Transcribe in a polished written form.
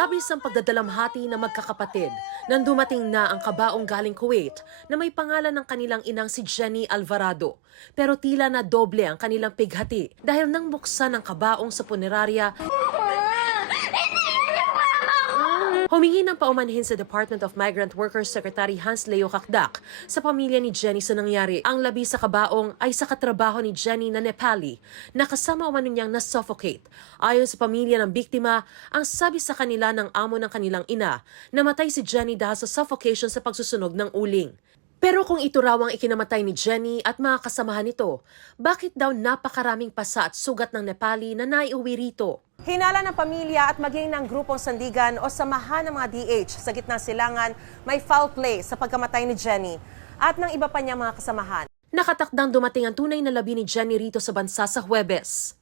Labis ang pagdadalamhati na magkakapatid nang dumating na ang kabaong galing Kuwait na may pangalan ng kanilang inang si Jenny Alvarado. Pero tila na doble ang kanilang pighati dahil nang buksan ang kabaong sa punerarya, humingi ng paumanhin sa Department of Migrant Workers Secretary Hans Leo Kakdak sa pamilya ni Jenny sa nangyari. Ang labi sa kabaong ay sa katrabaho ni Jenny na Nepali na kasama umano niyang na-suffocate. Ayon sa pamilya ng biktima, ang sabi sa kanila ng amo ng kanilang ina, namatay si Jenny dahil sa suffocation sa pagsusunog ng uling. Pero kung ito raw ang ikinamatay ni Jenny at mga kasamahan nito, bakit daw napakaraming pasa at sugat ng Nepali na naiuwi rito? Hinala ng pamilya at maging ng grupong sandigan o samahan ng mga DH sa gitnang silangan may foul play sa pagkamatay ni Jenny at ng iba pa niyang mga kasamahan. Nakatakdang dumating ang tunay na labi ni Jenny rito sa bansa sa Huwebes.